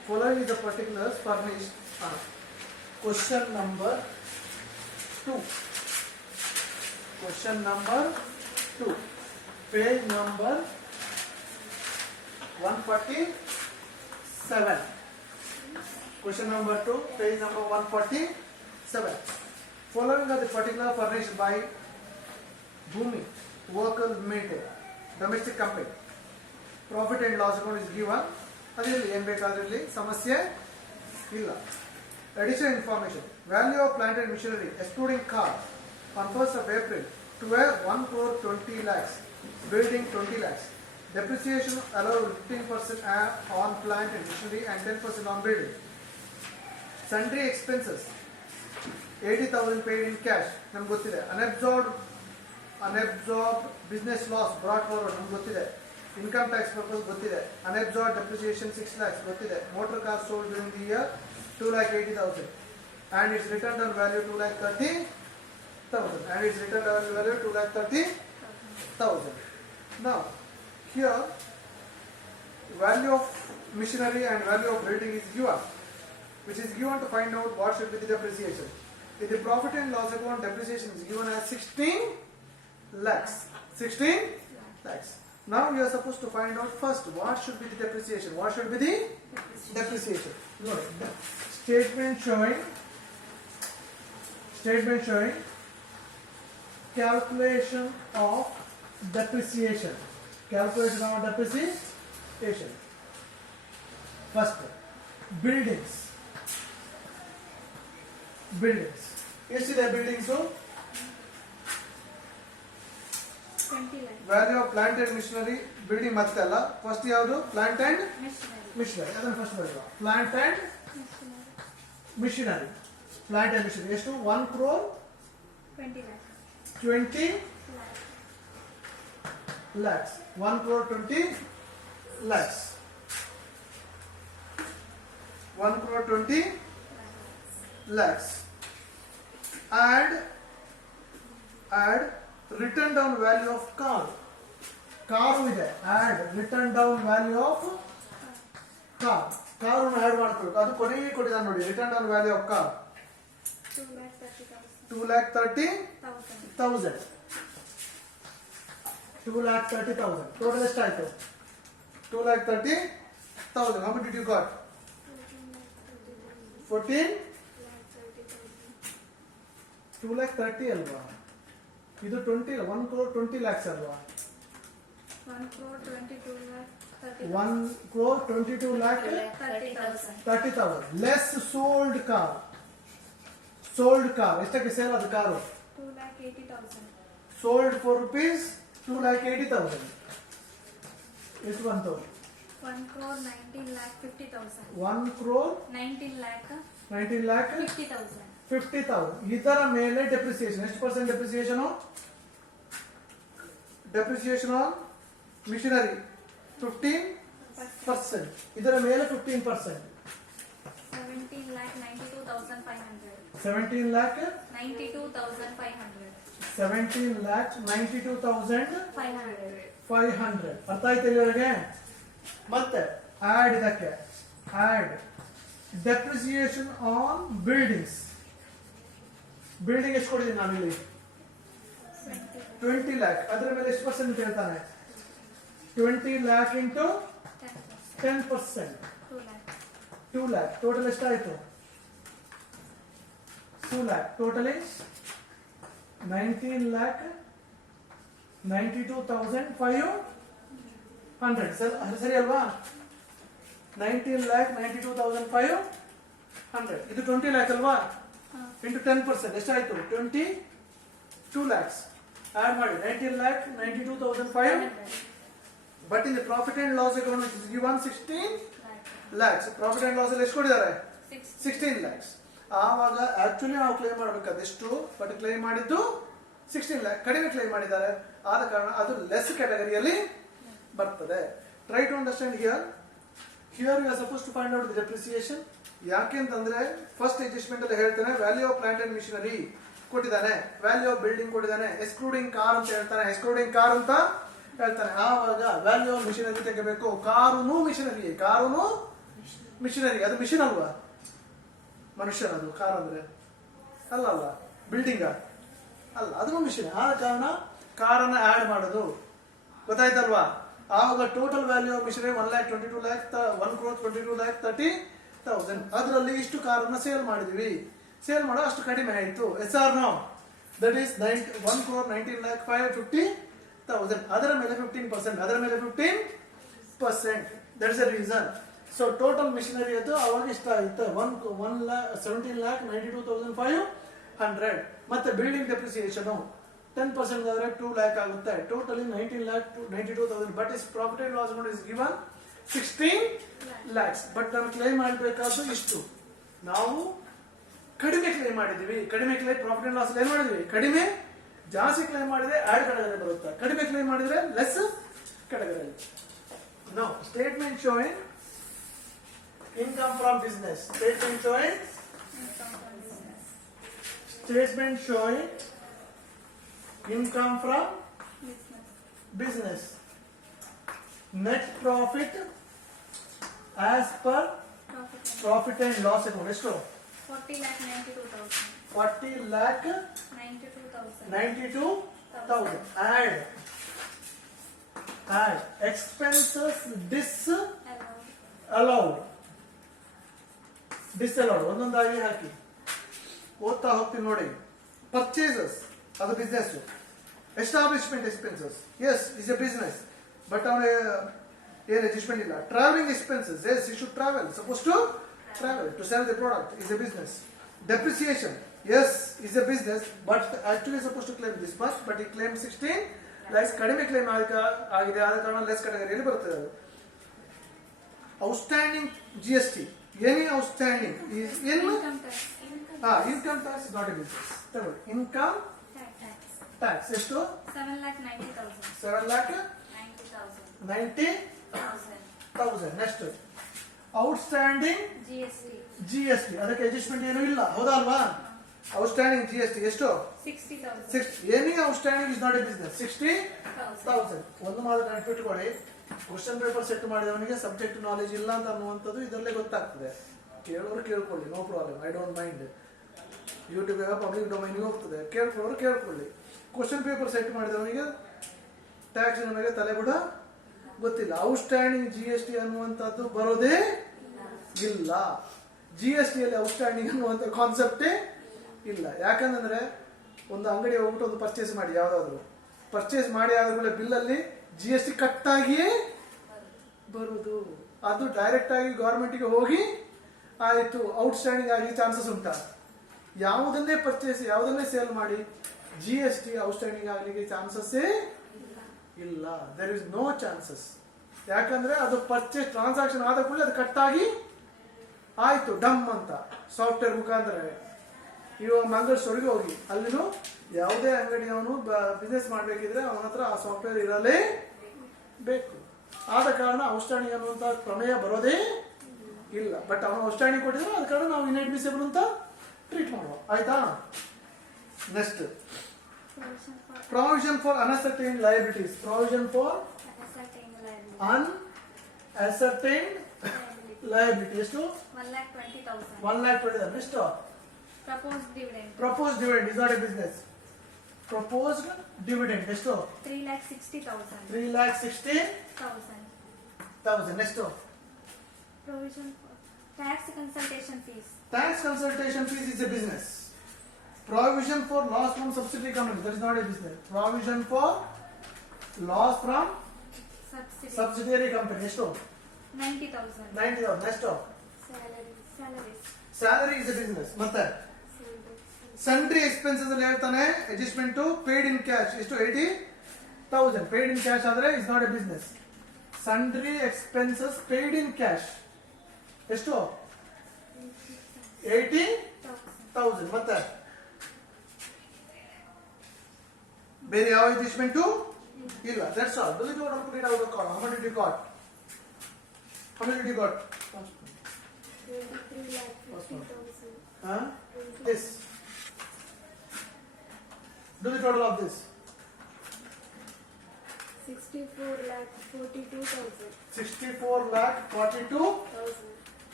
Following the particulars furnished are question number 2. Question number 2. Page number 147. Question number 2, page number 147. Following are the particulars furnished by Bhumi Worker Limited, domestic company. Profit and loss account is given. ಅದರಲ್ಲಿ ಏನು ಬೇಕಾದ್ರಲ್ಲಿ ಸಮಸ್ಯೆ ಇಲ್ಲ. Additional information: value of plant and machinery excluding car on 1st of April to 1 crore 20 lakhs, building 20 lakhs. Depreciation allowed 15% on plant and machinery and 10% on building. Sundry expenses 80,000 paid in cash, ನಮ್ಗೆ ಗೊತ್ತಿದೆ. Unabsorbed business loss brought forward, ನಮ್ಗೆ ಗೊತ್ತಿದೆ. Income tax purpose ಗೊತ್ತಿದೆ. Unabsorbed depreciation 6 lakhs ಗೊತ್ತಿದೆ. Motor car sold during the year 2,80,000 and its returned on value 2,30,000 and its returned on value 2,30,000. Now here value of machinery and value of building is given, which is given to find out what should be the depreciation. In the profit and loss account, depreciation is given as 16 lakhs. 16 lakhs. Now we are supposed to find out first what should be the depreciation. What should be the depreciation? Look, statement showing calculation of depreciation. Calculation of depreciation. First, buildings. ಎಷ್ಟಿದೆ buildings? 20 lakhs. Value of plant and machinery, building ಮತ್ತೆ ಅಲ್ಲ. First ಯಾವುದು? Plant and machinery. ಅದನ್ನ first ಬರೆಯುವ. Plant and machinery. Plant and machinery ಎಷ್ಟು? 1 crore 20 lakhs. 20 lakhs. 1 crore 20 lakhs. 1 crore 20 lakhs. Add written down value of car. Car ಇದೆ. Add written down value of car. ಕಾರನ್ನು add ಮಾಡ್ಕೊಳ್ಬೇಕು. ಅದು ಕೊನೆಗೆ ಕೊಟ್ಟಿದ್ದಾನೆ ನೋಡಿ. written down value of car 2,30,000. 2,30,000. Total ಎಷ್ಟಾಯ್ತು? 2,30,000. How much did you got? 14? 2,30,000 ಅಲ್ವಾ? ಇದು 20, 1 crore 20 lakhs ಅಲ್ವಾ? 1 crore 22 lakhs 1 crore 22 lakh 30,000 less sold car. ಎಷ್ಟಕ್ಕೆ ಸೇಲ್ ಅದು ಕಾರು? 2,80,000. sold for rupees 2,80,000. ಎಷ್ಟು ಬಂತು? 1 crore 19 lakh 50,000. 1 crore 19 lakh 50,000. 50,000. ಇದರ ಮೇಲೆ ಡೆಪ್ರಿಸಿಯೇಷನ್ ಎಷ್ಟು ಪರ್ಸೆಂಟ್? Depreciation on missionary 15%. ಇದರ ಮೇಲೆ 15%. 17 lakh 92,500. 17 lakh 92,500. 17 lakh 92,500. ಅರ್ಥ ಆಯ್ತು ಇಲ್ಲಿವರೆಗೆ? ಮತ್ತೆ ಆಡ್ ಇದಕ್ಕೆ add depreciation on buildings. Building ಎಷ್ಟು ಕೊಟ್ಟಿದ್ದೀನಿ ನಾವಿಲ್ಲಿ? 20 lakh. ಅದರ ಮೇಲೆ ಎಷ್ಟು ಪರ್ಸೆಂಟ್ ಹೇಳ್ತಾನೆ? 20 lakh into 10%. 2 lakh. ಟೋಟಲ್ ಎಷ್ಟಾಯ್ತು? 2 lakh. Totally 19 lakh 92,500. ಸರಿ ಅಲ್ವಾ? 19 lakh 92,500. ಇದು 20 lakh ಅಲ್ವಾ? ಇಂಟು 10% ಎಷ್ಟಾಯ್ತು? 22 lakhs. ಆಡ್ ಮಾಡಿ 19 lakh 92,500. But in profit and loss account is given 16 lakhs. Profit and loss ಅಲ್ಲಿ ಎಷ್ಟು ಕೊಟ್ಟಿದ್ದಾರೆ? 16 lakhs. ಆವಾಗ ಆಕ್ಚುಲಿ ನಾವು ಕ್ಲೈಮ್ ಮಾಡಬೇಕಾದಷ್ಟು, ಬಟ್ ಕ್ಲೈಮ್ ಮಾಡಿದ್ದು 16 lakh. ಕಡಿಮೆ ಕ್ಲೈಮ್ ಮಾಡಿದ್ದಾರೆ, ಆದ ಕಾರಣ ಅದು ಲೆಸ್ ಕ್ಯಾಟಗರಿಯಲ್ಲಿ ಬರ್ತದೆ. Try to understand here you are suppose to find out the depreciation. ಯಾಕೆಂತಂದ್ರೆ ಫಸ್ಟ್ ಅಡ್ಜಸ್ಟ್ಮೆಂಟ್ ಅಲ್ಲಿ ಹೇಳ್ತಾನೆ value of plant and missionary ಕೊಟ್ಟಿದ್ದಾನೆ, ವ್ಯಾಲ್ಯೂ ಆಫ್ ಬಿಲ್ಡಿಂಗ್ ಕೊಟ್ಟಿದ್ದಾನೆ, ಎಕ್ಸ್ಕ್ಲೂಡಿಂಗ್ ಕಾರ್ ಅಂತ ಹೇಳ್ತಾನೆ, ಎಕ್ಸ್ಕ್ಲೂಡಿಂಗ್ ಕಾರ್ ಅಂತ ಹೇಳ್ತಾನೆ. ಆವಾಗ ವ್ಯಾಲ್ಯೂ ಆಫ್ ಮಿಷನರಿ ತೆಗೆಬೇಕು. ಕಾರುನು ಮಿಷನರಿ, ಕಾರುನು ಮಿಷನರಿ, ಅದು ಮಿಷನ್ ಅಲ್ವಾ? ಮನುಷ್ಯನ ಅದು ಕಾರ್ ಅಂದ್ರೆ ಅಲ್ಲ ಅಲ್ಲ, ಬಿಲ್ಡಿಂಗ್ ಅಲ್ಲ, ಅದು ಮಿಷನ್. ಆದ ಕಾರಣ ಕಾರನ್ನ ಆಡ್ ಮಾಡೋದು, ಗೊತ್ತಾಯ್ತಲ್ವಾ? ಆವಾಗ ಟೋಟಲ್ ವ್ಯಾಲ್ಯೂ ಆಫ್ ಮಿಷನರಿ 1,22,30,000. ಅದರಲ್ಲಿ ಇಷ್ಟು ಕಾರನ್ನ ಸೇಲ್ ಮಾಡಿದ್ವಿ, ಸೇಲ್ ಮಾಡೋ ಅಷ್ಟು ಕಡಿಮೆ ಆಯಿತು. S R no? That is 1,19,550,000. ಅದರ ಮೇಲೆ 15%, ಅದರ ಮೇಲೆ 15%. That is the reason. So total missionary ಅದು ಅವಾಗ ಇಷ್ಟ ಆಯಿತು, 17,92,500. ಮತ್ತೆ ಬಿಲ್ಡಿಂಗ್ ಡೆಪ್ರಿಸಿಯೇಷನ್ 10% ಆದರೆ 2 lakh ಆಗುತ್ತೆ. Totally 19,92,000. But is profit and loss account is given 16 lakhs. But ನಾವು ಕ್ಲೈಮ್ ಮಾಡಬೇಕಾದ್ದು ಇಷ್ಟು. ನಾವು ಕಡಿಮೆ ಕ್ಲೈಮ್ ಮಾಡಿದೀವಿ. ಕಡಿಮೆ ಕ್ಲೈಮ್ ಪ್ರಾಫಿಟ್ ಅಂಡ್ ಲಾಸ್ ಏನ್ ಮಾಡಿದ್ವಿ? ಕಡಿಮೆ. ಜಾಸ್ತಿ ಕ್ಲೈಮ್ ಮಾಡಿದ್ರೆ ಆಡ್ ಕೆಳಗಡೆ ಬರುತ್ತೆ, ಕಡಿಮೆ ಕ್ಲೈಮ್ ಮಾಡಿದ್ರೆ ಲೆಸ್ ಕೆಳಗಡೆ. No statement showing income from business. Statement showing income from business. Net profit as per profit and loss account. ಎಷ್ಟು? 40,92,000. Add expenses disallowed. ಒಂದೊಂದಾಗಿ ಹಾಕಿ ಓದ್ತಾ ಹೋಗ್ತೀನಿ ನೋಡಿ. ಪರ್ಚೇಸಸ್ ಅದು business. Establishment expenses, S is A business, but ಅವನ ಏನು adjustment ಇಲ್ಲ. Travelling expenses, S you should travel, suppose to travel to sell the product, is A business. Depreciation, S is A business, but actually suppose to climb this much, but ಈ claim 16 lakhs. ಕಡಿಮೆ claim ಆಗಿದೆ, ಆದ ಕಾರಣ less ಕ್ಯಾಟಗರಿಯಲ್ಲಿ ಬರ್ತದೆ ಅದು. Outstanding GST, any outstanding is Income tax. income tax is not a business. Income tax ಎಷ್ಟು? 7,90,000. 7,90,000. Next outstanding GST, ಅದಕ್ಕೆ adjustment ಏನೂ ಇಲ್ಲ, ಹೌದಾ ಅಲ್ವಾ? ಔಟ್ಸ್ಟ್ಯಾಂಡಿಂಗ್ GST ಎಷ್ಟು? 60,000. Any outstanding is not A business. 60,000. ಒಂದು ಮಾತು ನೆನಪಿಟ್ಕೊಳ್ಳಿ, question paper set ಮಾಡಿದವನಿಗೆ subject knowledge ಇಲ್ಲ ಅಂತ ಅನ್ನುವಂಥದ್ದು ಇದರಲ್ಲೇ ಗೊತ್ತಾಗ್ತದೆ. ಕೇಳೋರು ಕೇಳ್ಕೊಳ್ಳಿ, no problem, I don't mind. YouTube public ಡೊಮೈನ್ಗೆ ಹೋಗ್ತದೆ, ಕೇಳ್ಕೊಳ್ಳೋರು ಕೇಳ್ಕೊಳ್ಳಿ. ಕ್ವಶನ್ ಪೇಪರ್ ಸೆಟ್ ಮಾಡಿದವನಿಗೆ ಟ್ಯಾಕ್ಸ್ ಮೇಲೆ ತಲೆ ಕೂಡ ಗೊತ್ತಿಲ್ಲ. ಔಟ್ಸ್ಟ್ಯಾಂಡಿಂಗ್ GST ಅನ್ನುವಂಥದ್ದು ಬರೋದೇ ಇಲ್ಲ. GST ಅಲ್ಲಿ ಔಟ್ಸ್ಟ್ಯಾಂಡಿಂಗ್ ಅನ್ನುವಂಥ ಕಾನ್ಸೆಪ್ಟೇ ಇಲ್ಲ. ಯಾಕಂದ್ರೆ ಒಂದು ಅಂಗಡಿ ಹೋಗ್ಬಿಟ್ಟು ಒಂದು ಪರ್ಚೇಸ್ ಮಾಡಿ, ಯಾವ್ದಾದ್ರು ಪರ್ಚೇಸ್ ಮಾಡಿ ಆದ್ಮೇಲೆ ಬಿಲ್ಲಲ್ಲಿ GST ಕಟ್ ಆಗಿಯೇ ಬರುದು. ಅದು ಡೈರೆಕ್ಟ್ ಆಗಿ ಗೌರ್ಮೆಂಟ್ಗೆ ಹೋಗಿ ಆಯಿತು ಔಟ್ಸ್ಟ್ಯಾಂಡಿಂಗ್ ಆಗಿ ಚಾನ್ಸಸ್ ಉಂಟಾ? ಯಾವುದನ್ನೇ ಪರ್ಚೇಸ್, ಯಾವುದನ್ನೇ ಸೇಲ್ ಮಾಡಿ GST ಔಟ್ಸ್ಟ್ಯಾಂಡಿಂಗ್ ಆಗಲಿಕ್ಕೆ ಚಾನ್ಸಸ್ಸೇ ಇಲ್ಲ. There is no chances. ಯಾಕಂದ್ರೆ ಅದು ಪರ್ಚೇಸ್ ಟ್ರಾನ್ಸಾಕ್ಷನ್ ಆದ ಕೂಡಲೇ ಅದು ಕಟ್ ಆಗಿ ಆಯ್ತು ಡಮ್ ಅಂತ ಸಾಫ್ಟ್ವೇರ್ ಮುಖಾಂತರ. ಇವಾಗ ಮಂಗಳೂರು ಸ್ಟೋರಿಗೆ ಹೋಗಿ, ಅಲ್ಲಿನೂ ಯಾವುದೇ ಅಂಗಡಿಯವನು ಬಿಸ್ನೆಸ್ ಮಾಡಬೇಕಿದ್ರೆ ಅವನ ಹತ್ರ ಆ ಸಾಫ್ಟ್ವೇರ್ ಇರಲೇ ಬೇಕು. ಆದ ಕಾರಣ ಔಟ್ಸ್ಟ್ಯಾಂಡಿಂಗ್ ಅನ್ನುವಂಥ ಪ್ರಮೇಯ ಬರೋದೇ ಇಲ್ಲ. ಬಟ್ ಅವನು ಔಟ್ಸ್ಟ್ಯಾಂಡಿಂಗ್ ಕೊಟ್ಟಿದ್ರೆ ಆದ ಕಾರಣ ನಾವು ಇನ್ಅಡ್ಮಿಸಿಬಲ್ ಅಂತ ಟ್ರೀಟ್ ಮಾಡುವ, ಆಯ್ತಾ? Next provision for unascertained liabilities. Provision for unascertained liability. ಎಷ್ಟು? 1,20,000. 1,20,000. ಎಷ್ಟು? Proposed dividend. Proposed dividend is not a business. Proposed dividend ಎಷ್ಟು? 3,60,000. 3,60,000. ಎಷ್ಟು? Provision for tax consultation fees. Tax consultation fees is a business. Provision for loss from subsidiary company, that is not a business. Provision for loss from subsidiary company ಎಷ್ಟು? 90,000. 90,000. ಎಷ್ಟು? Salaries. Salary is a business. ಮತ್ತೆ sundry expenses ಅಲ್ಲಿ ಹೇಳ್ತಾನೆ adjustment to paid in cash ಎಷ್ಟು? 80,000. Paid in cash ಆದ್ರೆ is not A business. sundry expenses paid in cash ಎಷ್ಟು? 80,000. ಮತ್ತೆ ಬೇರೆ ಯಾವ ಅಡ್ಜಸ್ಟ್ಮೆಂಟ್ ಇಲ್ಲ. That's all. Do you know how to read out the column? How many did you got? How many did you got? 23,50,000. This. Do the total of this. 64,42,000. 64,42,000.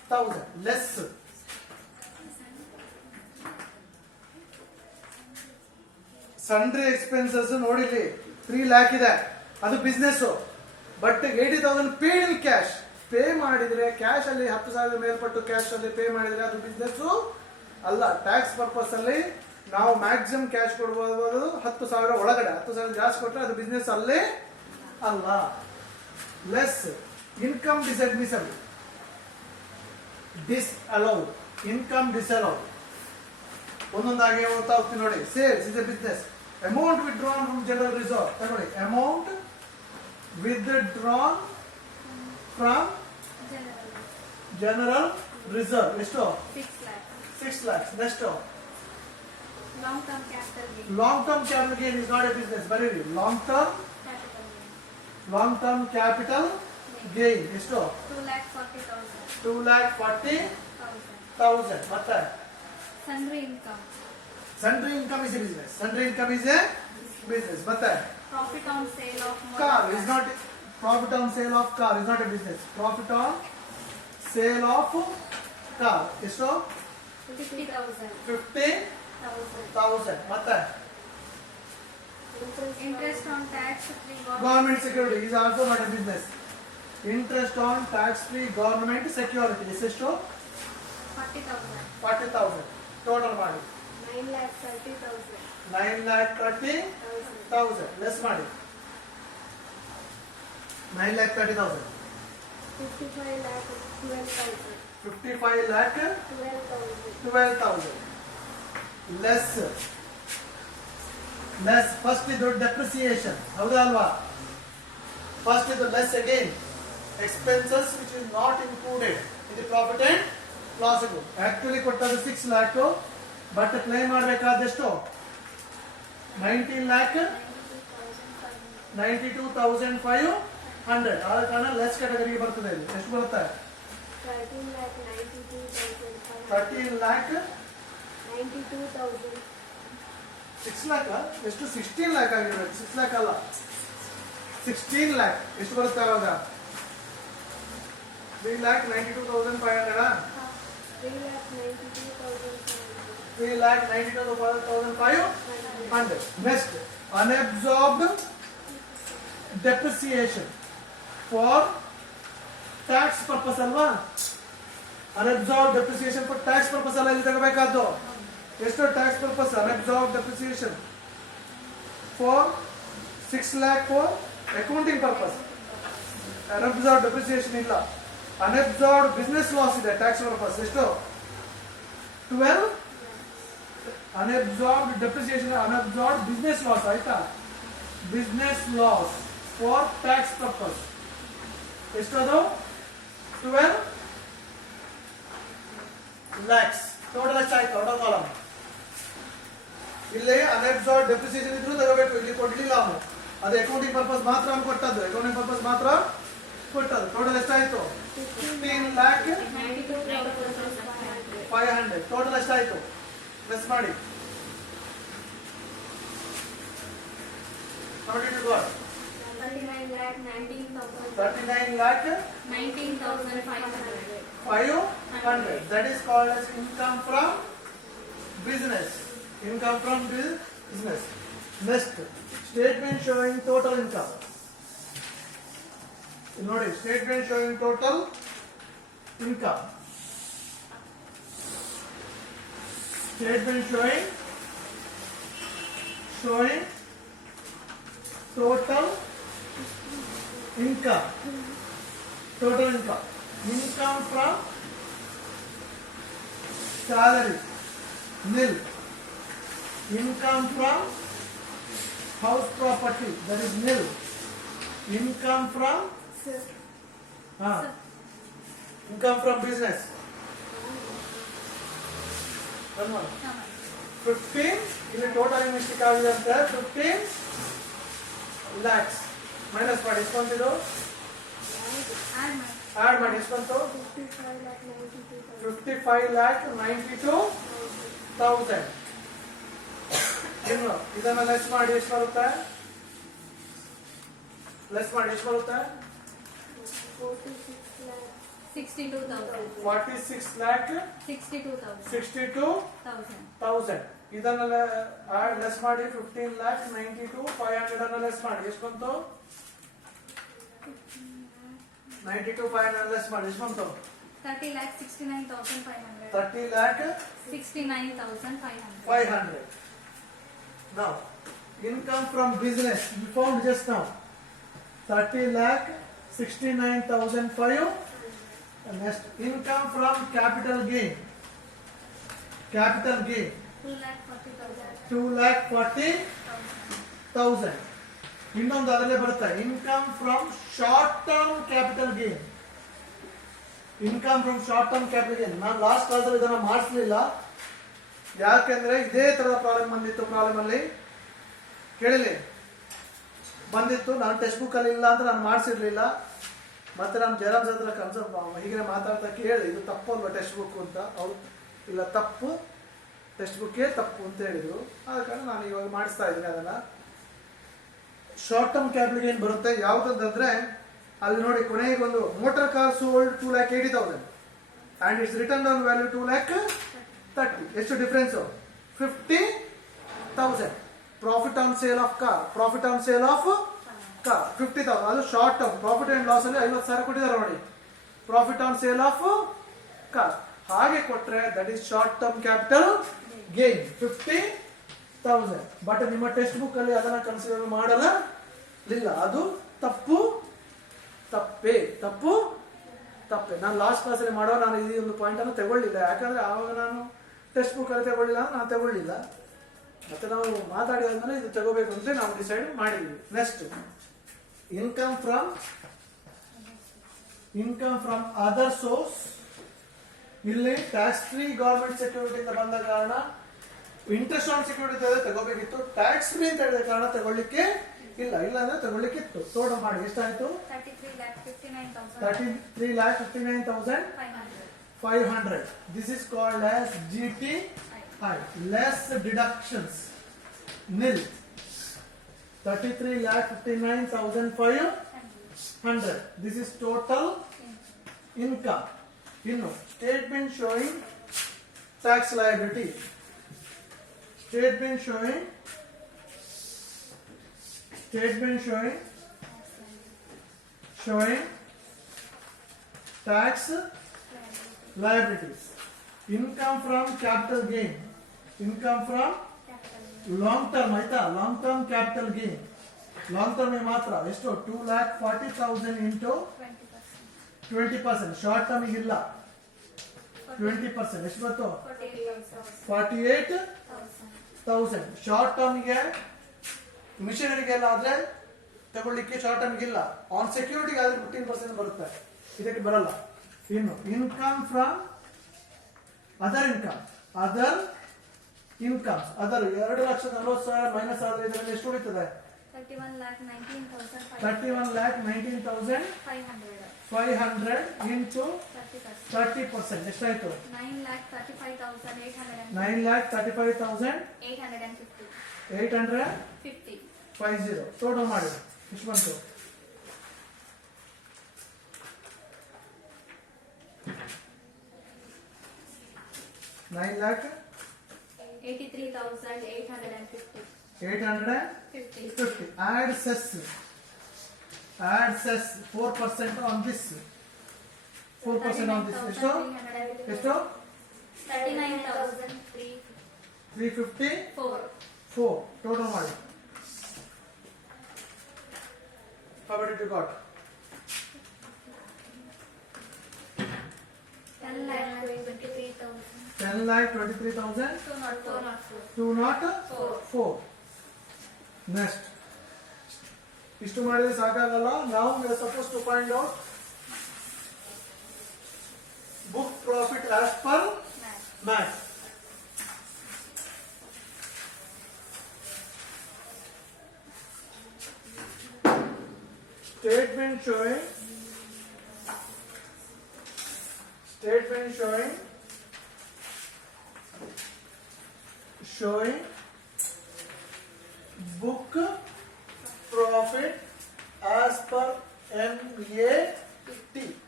1000 less. Sundry expenses ನೋಡಿಲಿ 3 lakh ಇದೆ, ಅದು business. But 80,000 paid in cash. Pay ಮಾಡಿದ್ರೆ cash ಅಲ್ಲಿ 10,000 ಮೇಲ್ಪಟ್ಟು cash ಅಲ್ಲಿ pay ಮಾಡಿದ್ರೆ ಅದು business ಅಲ್ಲ. Tax purpose ಅಲ್ಲಿ ನಾವು ಮ್ಯಾಕ್ಸಿಮಮ್ ಕ್ಯಾಶ್ ಕೊಡಬಹುದು 10,000 ಒಳಗಡೆ. 10,000 ಜಾಸ್ತಿ ಕೊಟ್ಟರೆ ಅದು ಬಿಸ್ನೆಸ್ ಅಲ್ಲೇ ಅಲ್ಲ. Less income ಡಿಸ್ಅಡ್ಮಿಸಬಲ್, ಡಿಸ್ಅಲೌಡ್, income ಡಿಸ್ಅಲೌಡ್. ಒಂದೊಂದಾಗಿ ಓದ್ತಾ ಹೋಗ್ತೀನಿ ನೋಡಿ. Sales is A business. Amount withdrawn from general reserve ತಗೊಳ್ಳಿ. Amount withdrawn from general reserve ಎಷ್ಟು? 6 lakhs. Next Long term capital gain. Long term capital gain is not A business. ಬರೀರಿ long term capital gain ಎಷ್ಟು? 2,40,000. 2,40,000. ಮತ್ತೆ Sundry income. Sundry income is A business. Sundry income is A business. ಮತ್ತೆ Profit on sale of car motor is not profit on sale of car is not a business. Profit on sale of car ಎಷ್ಟು? 50,000. 50,000. ಮತ್ತೆ Interest on tax free government security is also not a business. Interest on tax free government security ಎಷ್ಟು? 40,000. 40,000. Total ಮಾಡಿ 9,30,000. 9,30,000. Less ಮಾಡಿ 9,30,000. 55,12,000. 55,12,000. Less first ಇದು depreciation. ಹೌದಾ ಅಲ್ವಾ? First ಇದು less again expenses which is not included in the profit and loss. Actually ಕೊಟ್ಟದ್ದು 6 lakh, but claim ಮಾಡಬೇಕಾದಷ್ಟು 19,92,500. ಆದ ಕಾರಣ ಲೆಸ್ ಕ್ಯಾಟಗರಿಗೆ ಬರ್ತದೆ. ಇಲ್ಲಿ ಎಷ್ಟು ಬರುತ್ತೆ? 13,92,000. 6 lakh ಎಷ್ಟು? 16 lakh ಆಗಿರ್ಬೇಕು. 6 lakh ಅಲ್ಲ, 16 lakh. ಎಷ್ಟು ಬರುತ್ತೆ ಅವಾಗ? 3,92,500. 3,92,500. Next, unabsorbed depreciation for tax purpose ಅಲ್ವಾ? unabsorbed depreciation for tax purpose ಅಲ್ಲ ಇಲ್ಲಿ ತಗೋಬೇಕಾದ್ದು. ಎಷ್ಟು tax purpose? unabsorbed depreciation for 6 lakh for accounting purpose. unabsorbed depreciation ಇಲ್ಲ. unabsorbed business loss ಇದೆ ಟ್ಯಾಕ್ಸ್ ಪರ್ಪಸ್ ಎಷ್ಟು? 12. unabsorbed depreciation, unabsorbed business loss ಆಯ್ತಾ? business loss for tax purpose ಎಷ್ಟು? ಅದು 12 lakhs. Total ಎಷ್ಟಾಯ್ತು? Out column. ಇಲ್ಲಿ unabsorbed depreciation ಇದ್ರೂ ತಗೋಬೇಕು. ಇಲ್ಲಿ ಕೊಡ್ಲಿಲ್ಲ ಅವನು, ಅದು ಅಕೌಂಟಿಂಗ್ ಪರ್ಪಸ್ ಮಾತ್ರ ಅವ್ನು ಕೊಟ್ಟದ್ದು. ಅಕೌಂಟಿಂಗ್ ಪರ್ಪಸ್ ಮಾತ್ರ ಕೊಟ್ಟದ್ದು. ಟೋಟಲ್ ಎಷ್ಟಾಯ್ತು? 15,500. ಟೋಟಲ್ ಎಷ್ಟಾಯ್ತು? ಲೆಸ್ ಮಾಡಿ 39,19,500. That is called as income from business. Income from business. Next, statement showing total income. ನೋಡಿ, statement showing total income. Statement showing total income. Total income. Income from salary nil. Income from house property, that is nil. Income from income from business. 15. ಇಲ್ಲಿ total mistake ಆಗಿದೆ ಅಂತ 15 lakhs minus ಮಾಡಿ. ಎಷ್ಟು ಬಂತಿದ್ದು? Add ಮಾಡಿ. ಎಷ್ಟು ಬಂತು? 55,92,000. ಇನ್ನು ಇದನ್ನ ಲೆಸ್ ಮಾಡಿ. ಎಷ್ಟು ಬರುತ್ತೆ? ಲೆಸ್ ಮಾಡಿ ಎಷ್ಟು ಬರುತ್ತೆ? 62,000. 46 lakh 62,000. 62,000. ಇದನ್ನೆಲ್ಲ ಲೆಸ್ ಮಾಡಿ 15 lakh 92,500 ಅನ್ನ ಲೆಸ್ ಮಾಡಿ ಎಷ್ಟು ಬಂತು? 92,500 ಲೆಸ್ ಮಾಡಿ ಎಷ್ಟು ಬಂತು? 30,69,500. 30 lakh 69,500. 500. Now, income from business we found just now 30 lakh 69,500. Next, income from capital gain. Capital gain 2,40,000. ಇನ್ನೊಂದು ಅದರಲ್ಲೇ ಬರುತ್ತೆ income from short term capital gain. Income from short term capital gain ನಾನು ಲಾಸ್ಟ್ ಕ್ಲಾಸಲ್ಲಿ ಇದನ್ನ ಮಾಡಿಸ್ಲಿಲ್ಲ, ಯಾಕೆಂದ್ರೆ ಇದೇ ತರದ ಪ್ರಾಬ್ಲಮ್ ಬಂದಿತ್ತು. ಪ್ರಾಬ್ಲಮ್ ಅಲ್ಲಿ ಕೇಳಿಲಿ ಬಂದಿತ್ತು, ನಾನು ಟೆಕ್ಸ್ಟ್ ಬುಕ್ ಅಲ್ಲಿ ಇಲ್ಲ ಅಂತ ನಾನು ಮಾಡಿಸಿರ್ಲಿಲ್ಲ. ಮತ್ತೆ ನಾನು ಜಯರಾಮ್ ಹತ್ರ ಕನ್ಸಲ್ಟ್ ಹೀಗೆ ಮಾತಾಡ್ತಾ ಕೇಳಿ ಇದು ತಪ್ಪು ಅಲ್ವಾ ಟೆಕ್ಸ್ಟ್ ಬುಕ್ ಅಂತ. ಅವ್ರು ಇಲ್ಲ ತಪ್ಪು, ಟೆಕ್ಸ್ಟ್ ಬುಕ್ಕೇ ತಪ್ಪು ಅಂತ ಹೇಳಿದ್ರು. ಆದ ಕಾರಣ ನಾನು ಇವಾಗ ಮಾಡಿಸ್ತಾ ಇದ್ದೀನಿ ಅದನ್ನ. ಶಾರ್ಟ್ ಟರ್ಮ್ ಕ್ಯಾಪಿಟಲ್ ಗೇನ್ ಬರುತ್ತೆ ಯಾವುದಂದ್ರೆ ಅಲ್ಲಿ ನೋಡಿ ಕೊನೆಗೆ ಒಂದು motor car sold 2,80,000 and it's return down value 2,30,000. ಎಷ್ಟು difference? 50,000. Profit on sale of car, profit on sale of car 50,000. ಅದು short term. Profit and loss ಅಲ್ಲಿ 50,000 ಕೊಟ್ಟಿದ್ದಾರೆ ನೋಡಿ, profit on sale of car. ಹಾಗೆ ಕೊಟ್ರೆ that is short term capital gain 50,000. But ನಿಮ್ಮ text book ಅಲ್ಲಿ ಅದನ್ನ ಕನ್ಸಿಡರ್ ಮಾಡಲ್ಲ. ಅದು ತಪ್ಪು ತಪ್ಪೇ ತಪ್ಪು ತಪ್ಪೆ. ನಾನು ಲಾಸ್ಟ್ ಕ್ಲಾಸಲ್ಲಿ ಮಾಡೋ ನಾನು ಈ ಒಂದು ಪಾಯಿಂಟ್ ಅನ್ನು ತಗೊಳ್ಳಿಲ್ಲ, ಯಾಕಂದ್ರೆ ಆವಾಗ ನಾನು ಟೆಕ್ಸ್ಟ್ ಬುಕ್ ಅಲ್ಲಿ ತಗೊಳ್ಳಿಲ್ಲ, ನಾನು ತಗೊಳ್ಳಿಲ್ಲ. ಮತ್ತೆ ನಾವು ಮಾತಾಡಿದ್ಮೇಲೆ ಇದು ತಗೋಬೇಕು ಅಂತ ನಾವು ಡಿಸೈಡ್ ಮಾಡಿದ್ವಿ. Next income from other source. ಇಲ್ಲಿ ಟ್ಯಾಕ್ಸ್ ಫ್ರೀ ಗವರ್ಮೆಂಟ್ ಸೆಕ್ಯೂರಿಟಿ ಅಂತ ಬಂದ ಕಾರಣ interest on security ತಗೋಬೇಕಿತ್ತು. Tax free ಅಂತ ಹೇಳಿದ ಕಾರಣ ತಗೊಳ್ಳಿಕ್ಕೆ ಇಲ್ಲ ಅಂದ್ರೆ ತಗೊಳ್ಳಿಕ್ಕಿತ್ತು. ಟೋಟಲ್ ಮಾಡಿ ಎಷ್ಟಾಯ್ತು? 33,59,500. This is called as GTI, less deductions, nil. 33,59,500. This is total income. Statement showing tax liability. Statement showing tax liabilities. Income from capital gain. Income from long term ಆಯ್ತಾ, long term capital gain. Long term ಮಾತ್ರ ಎಷ್ಟು? 2,40,000 into 20%. Short term ಇಲ್ಲ 20%. ಎಷ್ಟು ಬಂತು? 48,000. Short ಟರ್ಮ್ಗೆ ಮಿಷನರಿಗೆಲ್ಲ ಆದ್ರೆ ತಗೊಳ್ಳಿಕ್ಕೆ short term ಇಲ್ಲ. On ಸೆಕ್ಯೂರಿಟಿಗೆ ಆದ್ರೆ 15% ಬರುತ್ತೆ, ಇದಕ್ಕೆ ಬರಲ್ಲ. ಇನ್ನು income from other incomes other 2,40,000 minus ಆದ್ರೆ ಇದರಲ್ಲಿ ಎಷ್ಟು ಉಳಿತದೆ? 31,19,500 ಇಂಟು 30%. ಎಷ್ಟಾಯ್ತು? 9,35,850. ಟೋಟಲ್ ಮಾಡಿ ಎಷ್ಟು ಬಂತು? 9,83,850. 850. Add cess 4% on this. 4% on this. ಎಷ್ಟು? 39,354. ಟೋಟಲ್ ಮಾಡಿ. How many you got? 10,23,000. 204. Next. ಇಷ್ಟು ಮಾಡಿದ್ರೆ ಸಾಕಾಗಲ್ಲ. Now we are supposed to find out book profit as per MAT. Statement showing book profit as per MAT.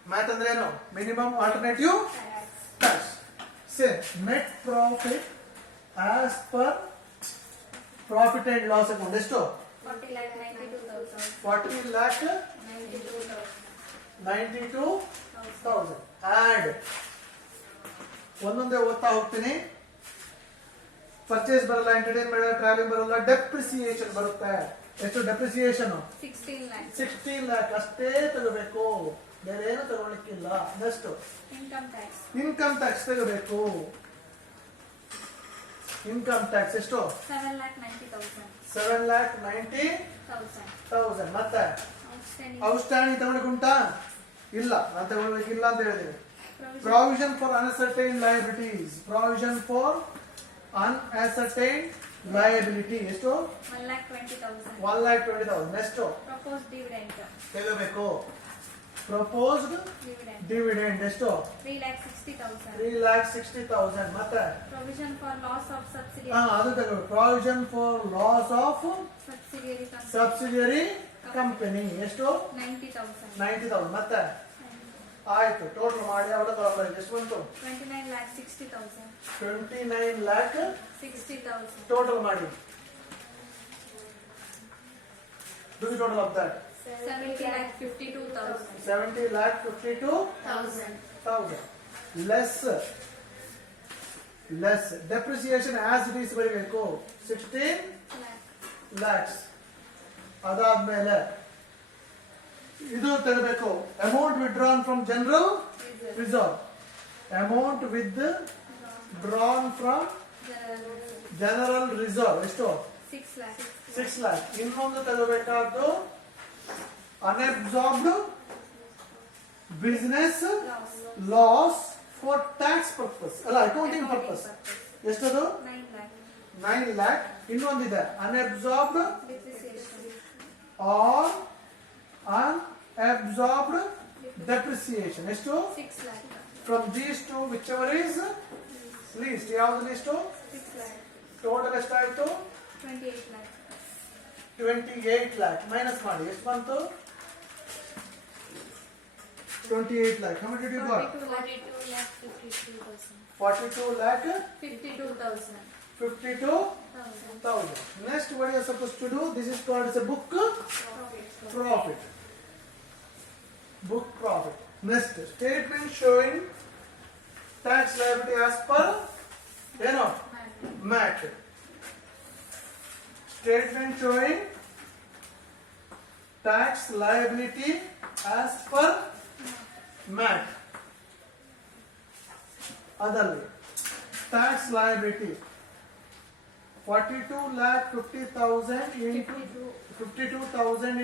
Math ಅಂದ್ರೆ ಏನು? Minimum alternative tax. Same net profit as per profit and loss account ಎಷ್ಟು? 40 lakh 92,000. 40 lakh 92,000. Add ಒಂದೊಂದೇ ಓದ್ತಾ ಹೋಗ್ತೀನಿ. Purchase ಬರಲ್ಲ, entertain ಮಾಡಲ್ಲ, travelling ಬರಲ್ಲ, depreciation ಬರುತ್ತೆ. ಎಷ್ಟು ಡೆಪ್ರಿಸಿಯೇಷನ್? 16 lakh. 16 lakh ಅಷ್ಟೇ ತಗೋಬೇಕು, ಬೇರೆ ಏನು ತಗೊಳ್ಳಿಕ್ಕಿಲ್ಲ. Next Income tax. Income tax ತಗೋಬೇಕು. ಇನ್ಕಮ್ ಟ್ಯಾಕ್ಸ್ ಎಷ್ಟು? 7 lakh 90,000. 7,90,000. ಮತ್ತೆ Outstanding. ಔಟ್ಸ್ಟ್ಯಾಂಡಿಂಗ್ ತಗೊಳ್ಳಿಕ್ಕುಂಟಾ? ಇಲ್ಲ, ನಾನು ತಗೊಳ್ಳಿಕ್ಕಿಲ್ಲ ಅಂತ ಹೇಳಿದ್ದೀನಿ. Provision. Provision for unascertained liabilities. Provision for unascertained liability ಎಷ್ಟು? 1 lakh 20,000. 1,20,000. Next Proposed dividend. ತೆಗಬೇಕು. Proposed Dividend. Dividend ಎಷ್ಟು? 3 lakh 60,000. 3,60,000. ಮತ್ತೆ Provision for loss of subsidiary. ಅದು ತಗೋಬೇಕು. Provision for loss of Subsidiary company. Subsidiary company ಎಷ್ಟು? 90,000. 90,000. ಮತ್ತೆ ಆಯ್ತು, ಟೋಟಲ್ ಮಾಡಿ ಅವಳ ತಗೊಂಡ್ಬಂದು ಎಷ್ಟು ಬಂತು? 29 lakh 60,000. 29 lakh 60,000. ಟೋಟಲ್ ಮಾಡಿ. Do the total of that. 70 lakh 52,000. 70 lakh 52,000. Less depreciation as it is ಬರೀಬೇಕು. 16 lakhs. ಅದಾದ್ಮೇಲೆ ಇದು ತೆಗಬೇಕು. Amount withdrawn from general reserve. Amount withdrawn from general reserve ಎಷ್ಟು? 6 lakh. 6 lakh. ಇನ್ನೊಂದು ತಗೋಬೇಕಾದ್ದು unabsorbed business loss for tax purpose, ಅಲ್ಲ accounting purpose. ಎಷ್ಟದು? 9 lakh. 9 lakh. ಇನ್ನೊಂದಿದೆ unabsorbed Depreciation. R unabsorbed depreciation ಎಷ್ಟು? 6 lakh. From these two whichever is least. ಯಾವ್ದು list? 6 lakh. Total ಎಷ್ಟಾಯ್ತು? 28 lakh. 28 lakh. Minus ಮಾಡಿ ಎಷ್ಟು ಬಂತು? 28 lakh. How much did you got? 42 lakh 52,000. 42 lakh 52,000. 52,000. Next, what you are supposed to do? This is called as a book profit. Book profit. Next, statement showing tax liability as per MAT. Statement showing tax liability as per MAT. ಅದರಲ್ಲಿ tax liability 42 lakh 50,000 into 52,000